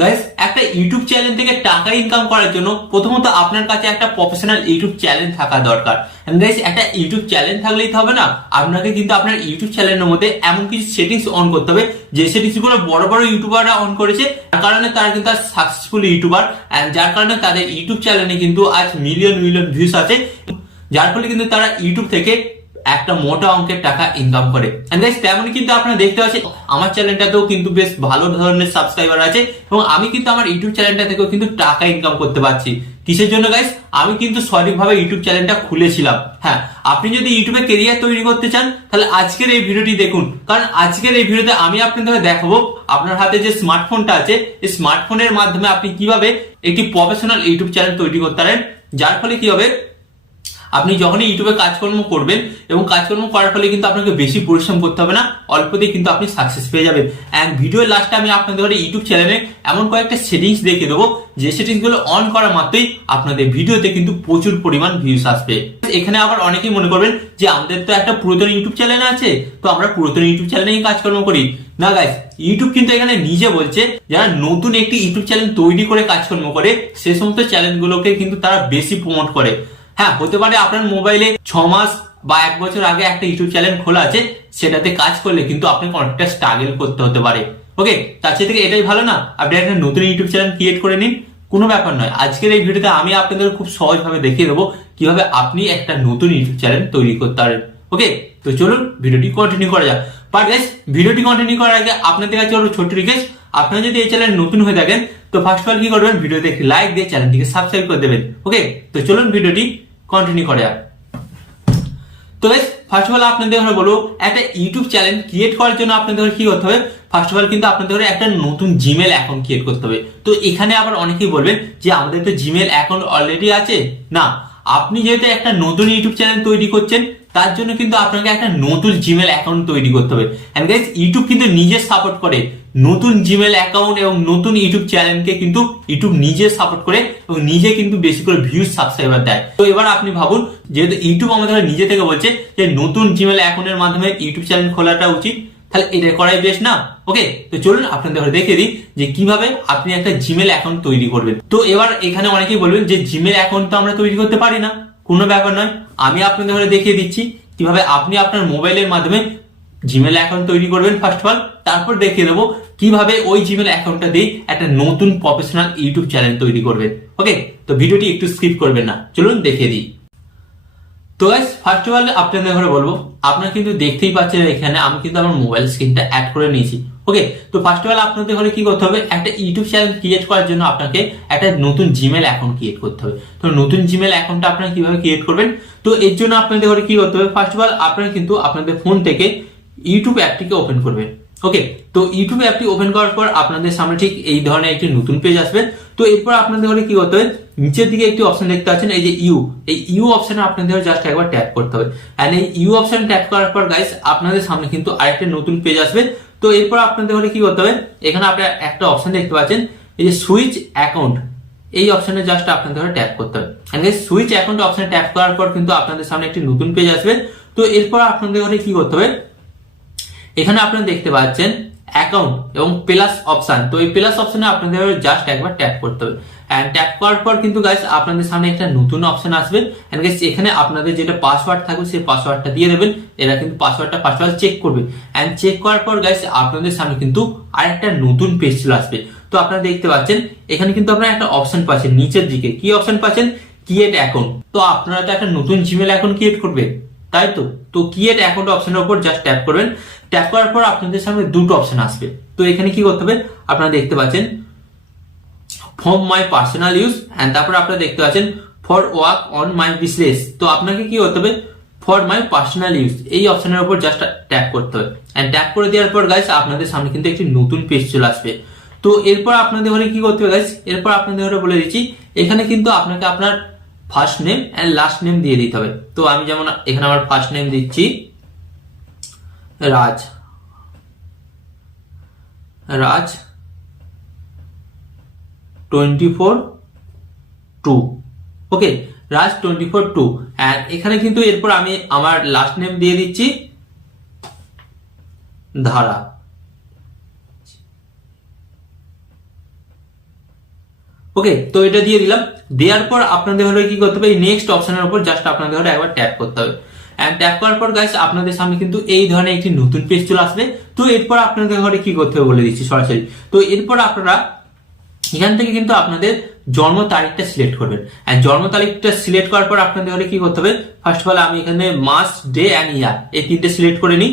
Guys, একটা YouTube channel থেকে টাকা ইনকাম করার জন্য প্রথমত আপনার কাছে একটা প্রফেশনাল ইউটিউব চ্যানেল থাকা দরকার। গাইস, একটা ইউটিউব চ্যানেল থাকলেই তো হবে না, আপনাকে কিন্তু আপনার ইউটিউব চ্যানেলের মধ্যে এমন কিছু সেটিংস অন করতে হবে যে সেটিংস গুলো বড় বড় ইউটিউবাররা অন করেছে, তার কারণে তারা কিন্তু আজ সাকসেসফুল ইউটিউবার, যার কারণে তাদের ইউটিউব চ্যানেলে কিন্তু আজ মিলিয়ন মিলিয়ন ভিউস আছে, যার ফলে কিন্তু তারা ইউটিউব থেকে একটা মোটা অঙ্কের টাকা ইনকাম করে। তেমনই কিন্তু আপনারা দেখতে পাচ্ছেন আমার চ্যানেলটাতেও কিন্তু বেশ ভালো ধরনের সাবস্ক্রাইবার আছে এবং আমি কিন্তু আমার ইউটিউব চ্যানেলটা থেকেও কিন্তু টাকা ইনকাম করতে পারছি। কিসের জন্য গাইস? আমি কিন্তু সঠিকভাবে ইউটিউব চ্যানেলটা খুলেছিলাম। হ্যাঁ, আপনি যদি ইউটিউবে কেরিয়ার তৈরি করতে চান তাহলে আজকের এই ভিডিওটি দেখুন, কারণ আজকের এই ভিডিওতে আমি আপনাদের দেখাবো আপনার হাতে যে স্মার্টফোনটা আছে এই স্মার্টফোনের মাধ্যমে আপনি কিভাবে একটি প্রফেশনাল ইউটিউব চ্যানেল তৈরি করতে পারেন, যার ফলে কি হবে আপনি যখনই ইউটিউবে কাজকর্ম করবেন এবং কাজকর্ম করার ফলে কিন্তু আপনাকে বেশি পরিশ্রম করতে হবে না, অল্পতেই কিন্তু আপনি সাকসেস পেয়ে যাবেন। এন্ড ভিডিওর লাস্টে আমি আপনাদের ইউটিউব চ্যানেলে এমন কয়েকটা সেটিংস দেখিয়ে দেবো যে সেটিংস গুলো অন করা মাত্রই আপনাদের ভিডিওতে কিন্তু প্রচুর পরিমাণ ভিউস আসবে। এখানে আবার অনেকেই মনে করবেন যে আমাদের তো একটা পুরাতন ইউটিউব চ্যানেল আছে, তো আমরা পুরাতন ইউটিউব চ্যানেলেই কাজকর্ম করি। না গাইস, ইউটিউব কিন্তু এখানে নিজে বলছে যারা নতুন একটি ইউটিউব চ্যানেল তৈরি করে কাজকর্ম করে সে সমস্ত চ্যানেলগুলোকে কিন্তু তারা বেশি প্রমোট করে। হ্যাঁ, হতে পারে আপনার মোবাইলে 6 মাস বা 1 বছর আগে একটা ইউটিউব চ্যানেল খোলা আছে, সেটাতে কাজ করলে কিন্তু আপনাকে অনেকটা স্ট্রাগল করতে হতে পারে। ওকে, তার থেকে এটাই ভালো না আপনি একটা নতুন ইউটিউব চ্যানেল ক্রিয়েট করে নিন, কোনো ব্যাপার নয়। আজকের এই ভিডিওতে আমি আপনাদের খুব সহজভাবে দেখিয়ে দেবো কিভাবে আপনি একটা নতুন ইউটিউব চ্যানেল তৈরি করতে পারেন। ওকে, তো চলুন ভিডিওটি কন্টিনিউ করা যাক। বাট গাইস, ভিডিওটি কন্টিনিউ করার আগে আপনাদের কাছে আরো ছোট্ট রিকোয়েস্ট, আপনারা যদি এই চ্যানেল নতুন হয়ে থাকেন তো ফার্স্ট অফ অল কি করবেন, ভিডিওতে একটি লাইক দিয়ে চ্যানেলটিকে সাবস্ক্রাইব করে দেবেন। ওকে, তো চলুন ভিডিওটি কন্টিনিউ করে যাক। তো গাইস, ফার্স্ট অফ অল আপনাদের বলবো একটা ইউটিউব চ্যানেল ক্রিয়েট করার জন্য আপনাদের কি করতে হবে, ফার্স্ট অফ অল কিন্তু আপনাদের একটা নতুন জিমেল অ্যাকাউন্ট ক্রিয়েট করতে হবে। তো এখানে আবার অনেকেই বলবেন যে আমাদের তো জিমেল অ্যাকাউন্ট অলরেডি আছে। না, আপনি যেহেতু একটা নতুন ইউটিউব চ্যানেল তৈরি করছেন তার জন্য কিন্তু আপনাকে একটা নতুন জিমেল অ্যাকাউন্ট তৈরি করতে হবে। এন্ড গাইস, ইউটিউব কিন্তু নিজে সাপোর্ট করে নতুন জিমেল অ্যাকাউন্ট এবং নতুন ইউটিউব চ্যানেলকে কিন্তু ইউটিউব নিজে সাপোর্ট করে এবং নিজে কিন্তু বেশি করে ভিউজ সাবস্ক্রাইবার দেয়। তো এবার আপনি ভাবুন, যেহেতু ইউটিউব আমাদের নিজে থেকে বলছে যে নতুন জিমেল অ্যাকাউন্টের মাধ্যমে ইউটিউব চ্যানেল খোলাটা উচিত, তাহলে এটা করাই বেশ না? ওকে, তো চলুন আপনাদের দেখিয়ে দিই যে কিভাবে আপনি একটা জিমেল অ্যাকাউন্ট তৈরি করবেন। তো এবার এখানে অনেকেই বলবেন যে জিমেল অ্যাকাউন্ট তো আমরা তৈরি করতে পারি না, কোনো ব্যাপার নয়, আমি আপনাদের দেখিয়ে দিচ্ছি কিভাবে আপনি আপনার মোবাইলের মাধ্যমে জিমেল অ্যাকাউন্ট তৈরি করবেন ফার্স্ট অফ অল, তারপর দেখিয়ে দেবো কিভাবে ওই জিমেল অ্যাকাউন্টটা দিয়ে একটা নতুন প্রফেশনাল ইউটিউব চ্যানেল তৈরি করবেন। ওকে, তো ভিডিওটি একটু স্কিপ করবেন না, চলুন দেখিয়ে দিই। তো গাইস, ফার্স্ট অফ অল আপনাদের বলবো, আপনারা কিন্তু দেখতেই পাচ্ছেন এখানে আমি কিন্তু আমার মোবাইল স্ক্রিনটা অ্যাড করে নিয়েছি। ওকে, তো ফার্স্ট অফ অল আপনাদের ঘরে কি করতে হবে, একটা ইউটিউব চ্যানেল ক্রিয়েট করার জন্য আপনাকে একটা নতুন জিমেল অ্যাকাউন্ট ক্রিয়েট করতে হবে। তো নতুন জিমেল অ্যাকাউন্টটা আপনারা কিভাবে ক্রিয়েট করবেন, তো এর জন্য আপনাদের ঘরে কি করতে হবে, ফার্স্ট অফ অল আপনারা কিন্তু আপনাদের ফোন থেকে ইউটিউব অ্যাপটিকে ওপেন করবেন। ওকে, তো ইউটিউব অ্যাপটি ওপেন করার পর আপনাদের সামনে ঠিক এই ধরনের একটি নতুন পেজ আসবে। তো এরপর আপনাদের ঘরে কি করতে হবে, নিচের দিকে একটি অপশন দেখতে পাচ্ছেন এই যে এই ইউ অপশনে আপনাদের জাস্ট একবার ট্যাপ করতে হবে। এন্ড এই ইউ অপশন ট্যাপ করার পর গাইস আপনাদের সামনে কিন্তু আরেকটা নতুন পেজ আসবে। তো এরপর আপনাদের ঘরে কি করতে হবে, এখানে আপনারা একটা অপশন দেখতে পাচ্ছেন এই যে সুইচ অ্যাকাউন্ট, এই অপশনে জাস্ট আপনাদের ঘরে ট্যাপ করতে হবে। এন্ড গাইস, সুইচ অ্যাকাউন্ট অপশনে ট্যাপ করার পর কিন্তু আপনাদের সামনে একটি নতুন পেজ আসবে। তো এরপর আপনাদের ঘরে কি করতে হবে, এখানে আপনারা দেখতে পাচ্ছেন অ্যাকাউন্ট এবং প্লাস অপশন, তো এই প্লাস অপশনে আপনাদের জাস্ট একবার ট্যাপ করতে হবে। এন্ড ট্যাপ করার পর কিন্তু গাইস আপনাদের সামনে একটা নতুন অপশন আসবে। এন্ড গাইস, এখানে আপনাদের যেটা পাসওয়ার্ড থাকবে সেই পাসওয়ার্ডটা দিয়ে দেবেন, এরা কিন্তু পাসওয়ার্ডটা ফার্স্ট অফ অল চেক করবে। এন্ড চেক করার পর গাইস আপনাদের সামনে কিন্তু আরেকটা নতুন পেজ চলে আসবে। তো আপনারা দেখতে পাচ্ছেন এখানে কিন্তু আপনারা একটা অপশন পাচ্ছেন নিচের দিকে, কি অপশন পাচ্ছেন, ক্রিয়েট অ্যাকাউন্ট। তো আপনারা তো একটা নতুন জিমেল অ্যাকাউন্ট ক্রিয়েট করবে, তাই তো ক্রিয়েট অ্যাকাউন্ট অপশনের উপর জাস্ট ট্যাপ করবেন। ট্যাপ করার পর আপনাদের সামনে দুটো অপশন আসবে। তো এখানে কি করতে হবে, আপনারা দেখতে পাচ্ছেন for my personal use, and তারপর আপনারা দেখতে পাচ্ছেন for work on my business. তো আপনাকে কি করতে হবে, ফর মাই পার্সোনাল ইউজ এই অপশনের উপর জাস্ট ট্যাপ করতে হবে। এন্ড ট্যাপ করে দেওয়ার পর গাইস আপনাদের সামনে কিন্তু একটি নতুন পেজ চলে আসবে। তো এরপর আপনাদের ঘরে কি করতে হবে গাইস, এরপর আপনাদের ঘরে বলে দিচ্ছি এখানে কিন্তু আপনাকে আপনার first name and last name দিয়ে দিতে হবে। তো আমি যেমন এখানে আমার ফার্স্ট নেম দিচ্ছি রাজ 24/2। ওকে, রাজ 24/2। এন্ড এখানে কিন্তু এরপর আমি আমার লাস্ট নেম দিয়ে দিচ্ছি ধারা। ওকে, তো এটা দিয়ে দিলাম। দেওয়ার পর আপনাদের হলে কি করতে হবে, এই নেক্সট অপশনের উপর জাস্ট আপনাদের হলে একবার ট্যাপ করতে হবে। এন্ড ট্যাপ করার পর গাইস আপনাদের সামনে কিন্তু এই ধরনের একটি নতুন পেজ চলে আসবে। তো এরপর আপনাদের ঘরে কি করতে হবে বলে দিচ্ছি সরাসরি। তো এরপর আপনারা এখান থেকে কিন্তু আপনাদের জন্ম তারিখটা সিলেক্ট করবেন। আর জন্ম তারিখটা সিলেক্ট করার পর আপনাদের ঘরে কি করতে হবে, ফার্স্ট অফ অল আমি এখানে মাস, ডে অ্যান্ড ইয়ার এই তিনটে সিলেক্ট করে নিই।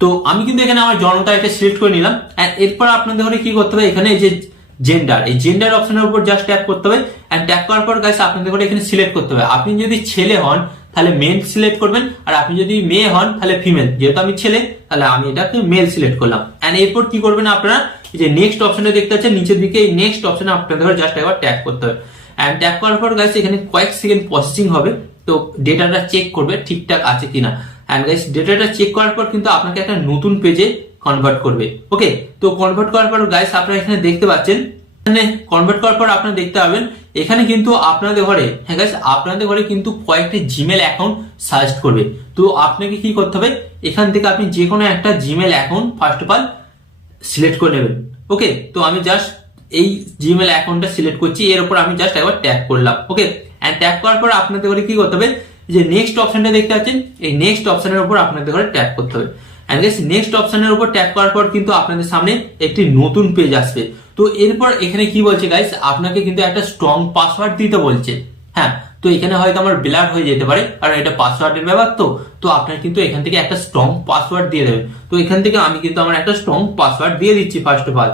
তো আমি কিন্তু এখানে আমার জন্ম তারিখটা সিলেক্ট করে নিলাম। এন্ড এরপর আপনাদের ঘরে কি করতে হবে, এখানে যে জেন্ডার, এই জেন্ডার অপশনের উপর জাস্ট ট্যাপ করতে হবে। এন্ড ট্যাপ করার পর গাইস আপনাদের ঘরে এখানে সিলেক্ট করতে হবে। আপনি যদি ছেলে হন তাহলে মেল সিলেক্ট করবেন, আর আপনি যদি মেয়ে হন তাহলে ফিমেল। যেহেতু আমি ছেলে তাহলে আমি এটাকে মেল সিলেক্ট করলাম। এন্ড এরপর কি করবেন আপনারা, এই যে নেক্সট অপশনে দেখতে পাচ্ছেন নিচের দিকে, এই নেক্সট অপশনে আপনাদের ঘরে জাস্ট একবার ট্যাপ করতে হবে। এন্ড ট্যাপ করার পর গাইস এখানে কয়েক সেকেন্ড প্রসেসিং হবে, তো ডেটাটা চেক করবে ঠিকঠাক আছে কিনা। এন্ড গাইস ডেটাটা চেক করার পর কিন্তু আপনাকে একটা নতুন পেজে কনভার্ট করবে। ওকে, তো কনভার্ট করার পর গাইস আপনারা এখানে দেখতে পাচ্ছেন, এখানে কনভার্ট করার পর আপনারা দেখতে পাবেন এখানে কিন্তু আপনাদের ঘরে, হ্যাঁ গাইস আপনাদের ঘরে কিন্তু কয়েকটি জিমেল অ্যাকাউন্ট সাজেস্ট করবে। তো আপনাকে কি করতে হবে, এখান থেকে আপনি যে কোনো একটা Gmail account first of all select করে নেবেন। ওকে, তো আমি জাস্ট এই জিমেল অ্যাকাউন্টটা সিলেক্ট করছি, এর উপর আমি জাস্ট একবার ট্যাপ করলাম। ওকে, এন্ড ট্যাপ করার পর আপনাদের ঘরে কি করতে হবে, যে নেক্সট অপশনটা দেখতে পাচ্ছেন, এই নেক্সট অপশনের উপর আপনাদের ঘরে ট্যাপ করতে হবে। এন্ড গাইস নেক্সট অপশনের উপর ট্যাপ করার পর কিন্তু আপনাদের সামনে একটি নতুন পেজ আসবে। তো এরপর এখানে কি বলছে গাইস, আপনাকে কিন্তু একটা স্ট্রং পাসওয়ার্ড দিতে বলছে। হ্যাঁ, তো এখানে হয়তো আমার ব্লার হয়ে যেতে পারে, কারণ এটা পাসওয়ার্ডের ব্যাপার। তো আপনার কিন্তু এখান থেকে একটা স্ট্রং পাসওয়ার্ড দিয়ে দেবেন। তো এখান থেকে আমি কিন্তু আমার একটা স্ট্রং পাসওয়ার্ড দিয়ে দিচ্ছি ফার্স্ট অফ অল।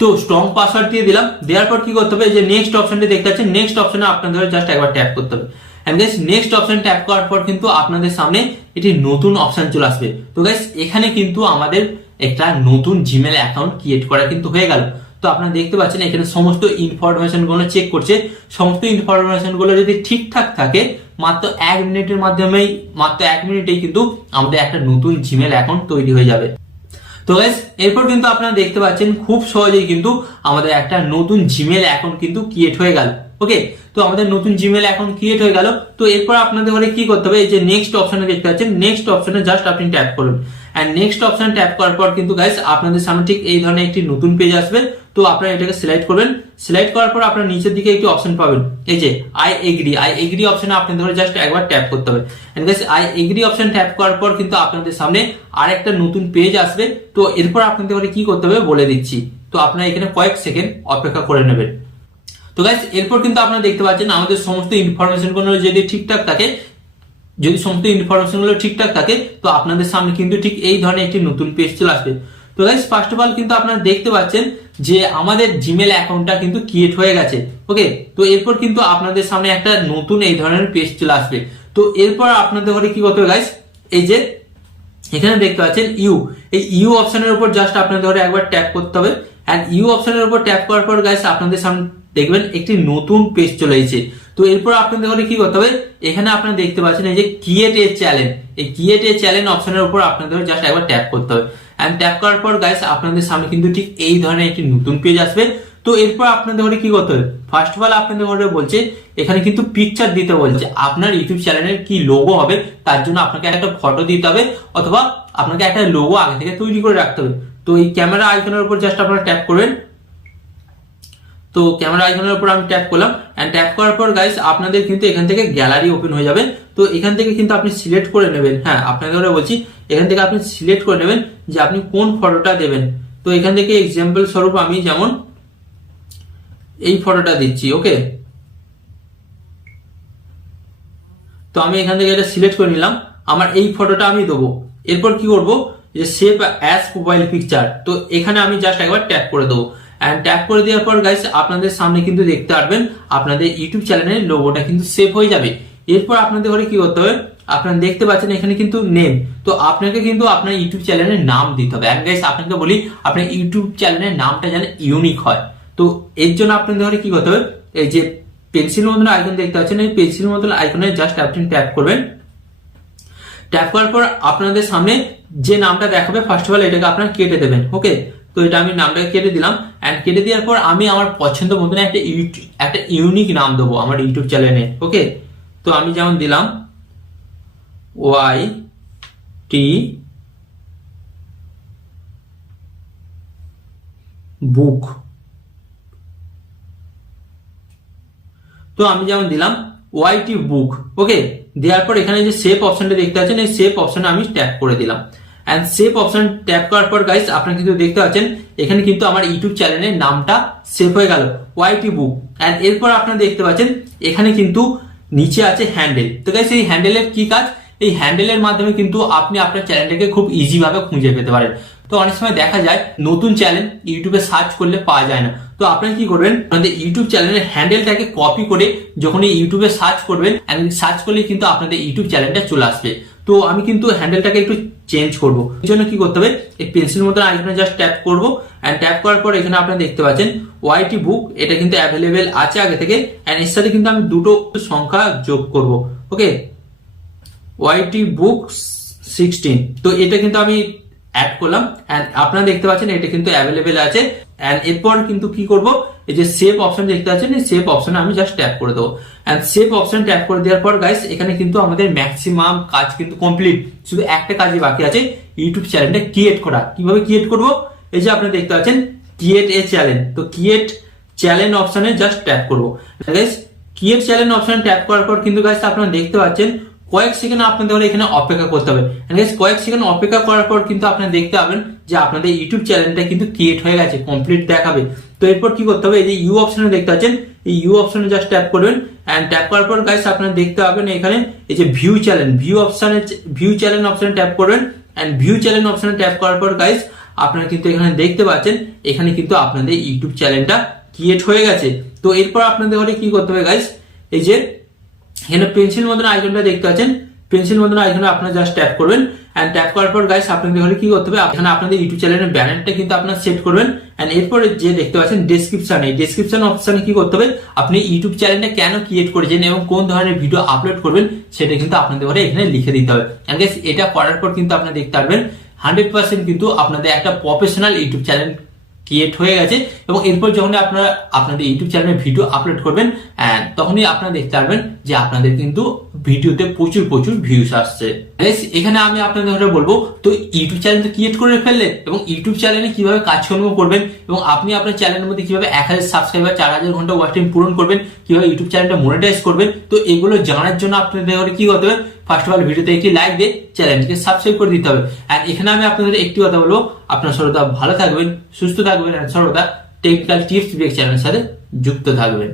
তো স্ট্রং পাসওয়ার্ড দিয়ে দিলাম। দেওয়ার পর কি করতে হবে, যে নেক্সট অপশনটা দেখতে পাচ্ছেন, নেক্সট অপশনে আপনাদের জাস্ট একবার ট্যাপ করতে হবে। And guys next option tap করার পর কিন্তু আপনাদের সামনে এটি নতুন অপশন চলে আসবে। তো গাইস এখানে কিন্তু আমাদের একটা নতুন জিমেল অ্যাকাউন্ট ক্রিয়েট করা কিন্তু হয়ে গেল। তো আপনারা দেখতে পাচ্ছেন এখানে সমস্ত ইনফরমেশন গুলো চেক করছে। সমস্ত ইনফরমেশন গুলো যদি ঠিকঠাক থাকে মাত্র 1 মিনিটের মাধ্যমেই, মাত্র 1 মিনিটেই কিন্তু আমাদের একটা নতুন জিমেল অ্যাকাউন্ট তৈরি হয়ে যাবে। তো গাইস এরপর কিন্তু আপনারা দেখতে পাচ্ছেন খুব সহজেই কিন্তু আমাদের একটা নতুন জিমেল অ্যাকাউন্ট কিন্তু ক্রিয়েট হয়ে গেল। ওকে, তো আমাদের নতুন জিমেল অ্যাকাউন্ট ক্রিয়েট হয়ে গেল। তো এরপর আপনাদের ঘরে কি করতে হবে, এই যে নেক্সট অপশনে দেখতে পাচ্ছেন, নেক্সট অপশনে জাস্ট আপনি ট্যাপ করুন। এন্ড নেক্সট অপশন ট্যাপ করার পর কিন্তু গাইস আপনাদের সামনে ঠিক এই ধরনের একটি নতুন পেজ আসবে। তো আপনারা এটাকে সিলেক্ট করবেন। সিলেক্ট করার পর আপনারা নিচের দিকে একটি অপশন পাবেন, এই যে আই এগ্রি অপশনে আপনাদের ঘরে জাস্ট একবার ট্যাপ করতে হবে। And guys I agree option tap করার পর কিন্তু আপনাদের সামনে আরেকটা নতুন পেজ আসবে। তো এরপর আপনাদের ঘরে কি করতে হবে বলে দিচ্ছি। তো আপনারা এখানে কয়েক সেকেন্ড অপেক্ষা করে নেবেন। তো গাইস এরপর কিন্তু আপনারা দেখতে পাচ্ছেন আমাদের সমস্ত ইনফরমেশন গুলো যদি ঠিকঠাক থাকে, যদি সমস্ত ইনফরমেশন গুলো ঠিকঠাক থাকে, তো আপনাদের সামনে কিন্তু ঠিক এই ধরনের একটি নতুন পেজ চলে আসবে। তো গাইস ফার্স্ট অফ অল কিন্তু আপনারা দেখতে পাচ্ছেন যে আমাদের জিমেল অ্যাকাউন্টটা কিন্তু ক্রিয়েট হয়ে গেছে। ওকে, তো এরপর কিন্তু আপনাদের সামনে একটা নতুন এই ধরনের পেজ চলে আসবে। তো এরপর আপনাদের ঘরে কি করতে হবে গাইস, এই যে এখানে দেখতে পাচ্ছেন এই ইউ অপশনের উপর জাস্ট আপনাদের ঘরে একবার ট্যাপ করতে হবে। এন্ড ইউ অপশনের উপর ট্যাপ করার পর গাইস আপনাদের সামনে দেখবেন একটি নতুন পেজ চলে এসেছে। তো এরপর আপনাদের ঘরে কি করতে হবে, এখানে আপনারা দেখতে পাচ্ছেন এই যে ক্রিয়েট এ চ্যানেল, এই ক্রিয়েট এ চ্যানেল অপশনের উপর আপনাদের জাস্ট একবার ট্যাপ করতে হবে। এন্ড ট্যাপ করার পর গাইস আপনাদের সামনে কিন্তু ঠিক এই ধরনের একটি নতুন পেজ আসবে। তো এরপর আপনাদের ঘরে কি করতে হবে, ফার্স্ট অফ অল আপনাদের ঘরে বলছে এখানে কিন্তু পিকচার দিতে বলছে। আপনার ইউটিউব চ্যানেলের কি লোগো হবে তার জন্য আপনাকে একটা ফটো দিতে হবে, অথবা আপনাকে একটা লোগো আগে থেকে তৈরি করে রাখতে হবে। তো এই ক্যামেরা আইকনের উপর জাস্ট আপনারা ট্যাপ করবেন। তো ক্যামেরা আইকনের উপর আমি ট্যাপ করলাম। এন্ড ট্যাপ করার পর গাইস আপনাদের কিন্তু এখান থেকে গ্যালারি ওপেন হয়ে যাবে। তো এখান থেকে কিন্তু আপনি সিলেক্ট করে নেবেন, হ্যাঁ আপনাদের বলছি এখান থেকে আপনি সিলেক্ট করে নেবেন যে আপনি কোন ফটোটা দেবেন। তো এখান থেকে এক্সাম্পল স্বরূপ আমি যেমন এই ফটোটা দিচ্ছি। ওকে, তো আমি এখান থেকে এটা সিলেক্ট করে নিলাম, আমার এই ফটোটা আমি দেবো। এরপর কি করব, যে সেভ অ্যাজ প্রোফাইল পিকচার, তো এখানে আমি জাস্ট একবার ট্যাপ করে দেবো। এন্ড ট্যাপ করে দেওয়ার পর গাইস আপনাদের সামনে কিন্তু দেখতে পারবেন আপনাদের ইউটিউব চ্যানেলের লোগোটা কিন্তু সেভ হয়ে যাবে। এরপর আপনাদের ঘরে কি করতে হবে, আপনারা দেখতে পাচ্ছেন এখানে কিন্তু নেম, তো আপনাকে কিন্তু আপনার ইউটিউব চ্যানেলের নাম দিতে হবে। এন্ড গাইস আপনাকে বলি আপনার ইউটিউব চ্যানেলের নামটা যেন ইউনিক হয়। তো এর জন্য আপনাদের ঘরে কি করতে হবে, এই যে পেন্সিল মতন আইকন দেখতে পাচ্ছেন, এই পেন্সিল মতন আইকনে জাস্ট আপনি ট্যাপ করবেন। ট্যাপ করার পর আপনাদের সামনে যে নামটা দেখাবে ফার্স্ট অফ অল এটাকে আপনারা কেটে দেবেন। ওকে, তো এটা আমি নামটাকে কেটে দিলাম। এন্ড কেটে দেওয়ার পর আমি আমার পছন্দ মতন একটা ইউনিক নাম দেবো আমার ইউটিউব চ্যানেলে। ওকে, তো আমি যেমন দিলাম ওয়াই টি বুক। তো আমি যেমন দিলাম ওয়াইটি বুক, ওকে। দেওয়ার পর এখানে যে সেভ অপশনটা দেখতে পাচ্ছেন, এই সেভ অপশনে আমি ট্যাপ করে দিলাম। এন্ড সেভ অপশন ট্যাপ করার পর গাইস আপনারা কিন্তু দেখতে পাচ্ছেন এখানে কিন্তু আমার ইউটিউব চ্যানেলের নামটা সেভ হয়ে গেল, ওয়াইটি বুক। এন্ড এরপর আপনারা দেখতে পাচ্ছেন এখানে কিন্তু নিচে আছে হ্যান্ডেল। তো গাইস এই হ্যান্ডেলের কি কাজ? এই হ্যান্ডেলের মাধ্যমে কিন্তু আপনি আপনার চ্যানেলটাকে খুব ইজি ভাবে খুঁজে পেতে পারেন। তো অনেক সময় দেখা যায় নতুন চ্যানেল ইউটিউবে সার্চ করলে পাওয়া যায় না। তো আপনারা কি করবেন, আপনাদের ইউটিউব চ্যানেলের হ্যান্ডেলটাকে কপি করে যখন এই ইউটিউবে সার্চ করবেন, সার্চ করলে কিন্তু আপনাদের ইউটিউব চ্যানেলটা চলে আসবে। তো আমি কিন্তু হ্যান্ডেলটাকে একটু চেঞ্জ করবো, এর জন্য কি করতে হবে, এই পেন্সিল মতো আইকনে জাস্ট ট্যাপ করবো। এন্ড ট্যাপ করার পর এখানে আপনারা দেখতে পাচ্ছেন ওয়াইটি বুক, এটা কিন্তু অ্যাভেলেবেল আছে আগে থেকে। এন্ড এর সাথে কিন্তু আমি দুটো সংখ্যা যোগ করব, ওকে, ওয়াইটি বুক 16। তো এটা কিন্তু আমি অ্যাড করলাম। এন্ড আপনারা দেখতে পাচ্ছেন এটা কিন্তু অ্যাভেলেবেল আছে। এন্ড এরপর কিন্তু কি করব, এই যে সেভ অপশন দেখতে পাচ্ছেন, এই সেভ অপশনে আমি জাস্ট ট্যাপ করে দেবো। এন্ড সেভ অপশন ট্যাপ করে দেওয়ার পর গাইস এখানে কিন্তু আমাদের ম্যাক্সিমাম কাজ কিন্তু কমপ্লিট। শুধু একটা কাজই বাকি আছে, ইউটিউব চ্যানেলটা ক্রিয়েট করা। কিভাবে ক্রিয়েট করব, এই যে আপনারা দেখতে পাচ্ছেন ক্রিয়েট এ চ্যানেল। তো ক্রিয়েট চ্যানেল অপশনে জাস্ট ট্যাপ করব। গাইস ক্রিয়েট চ্যানেল অপশনে ট্যাপ করার পর কিন্তু গাইস আপনারা দেখতে পাচ্ছেন কয়েক সেকেন্ড আপনাদের এখানে অপেক্ষা করতে হবে। কয়েক সেকেন্ড অপেক্ষা করার পর কিন্তু আপনারা দেখতে পাবেন যে আপনাদের ইউটিউব চ্যানেলটা কিন্তু ক্রিয়েট হয়ে গেছে, কমপ্লিট দেখাবে। তো এরপর কি করতে হবে, এই যে ইউ অপশনে দেখতে পাচ্ছেন, এই ইউ অপশনে জাস্ট ট্যাপ করবেন। এন্ড ট্যাপ করার পর গাইস আপনারা দেখতে পাবেন এখানে এই যে ভিউ চ্যানেল, ভিউ চ্যানেল অপশনে ট্যাপ করবেন। এন্ড ভিউ চ্যানেল অপশনে ট্যাপ করার পর গাইস আপনারা কিন্তু এখানে দেখতে পাচ্ছেন এখানে কিন্তু আপনাদের ইউটিউব চ্যানেলটা ক্রিয়েট হয়ে গেছে। তো এরপর আপনাদের কি করতে হবে গাইস, এই যে এখানে পেন্সিল মতন আইকনটা দেখতে পাচ্ছেন, পেন্সিল মতন আইকনে আপনারা জাস্ট ট্যাপ করবেন। এন্ড ট্যাপ করার পর গাইস আপনাদের কি করতে হবে, এখানে আপনাদের ইউটিউব চ্যানেলের ব্যানারটা কিন্তু আপনারা সেট করবেন। এন্ড এরপর যে দেখতে পাচ্ছেন ডেসক্রিপশন, এই ডেসক্রিপশন অপশনে কি করতে হবে, আপনি ইউটিউব চ্যানেলটা কেন ক্রিয়েট করেছেন এবং কোন ধরনের ভিডিও আপলোড করবেন সেটা কিন্তু আপনাদের এখানে লিখে দিতে হবে। এন্ড গাইস এটা করার পর কিন্তু আপনারা দেখতে পারবেন 100% কিন্তু আপনাদের একটা প্রফেশনাল ইউটিউব চ্যানেল ক্রিয়েট হয়ে গেছে। এবং এরপর যখন আপনারা আপনাদের ইউটিউব চ্যানেলে ভিডিও আপলোড করবেন তখনই আপনারা দেখতে পারবেন যে আপনাদের কিন্তু ভিডিওতে প্রচুর প্রচুর ভিউস আসছে। এখানে আমি আপনাদের বলবো, তো ইউটিউব চ্যানেল তো ক্রিয়েট করে ফেললেন এবং ইউটিউব চ্যানেলে কিভাবে কাজকর্ম করবেন এবং আপনি আপনার চ্যানেলের মধ্যে কিভাবে 1000 সাবস্ক্রাইবার 4000 ঘন্টা ওয়াচ টাইম পূরণ করবেন, কিভাবে ইউটিউব চ্যানেলটা মনিটাইজ করবেন, তো এগুলো জানার জন্য আপনাদের কি করতে হবে, ফার্স্ট অফ অল ভিডিওতে একটি লাইক দিয়ে চ্যানেলটিকে সাবস্ক্রাইব করে দিতে হবে। আর এখানে আমি আপনাদের একটি কথা বলবো, আপনার সর্বদা ভালো থাকবেন, সুস্থ থাকবেন, আর সর্বদা টেকনিক্যাল টিপস ভিডিও চ্যানেলের সাথে যুক্ত থাকবেন।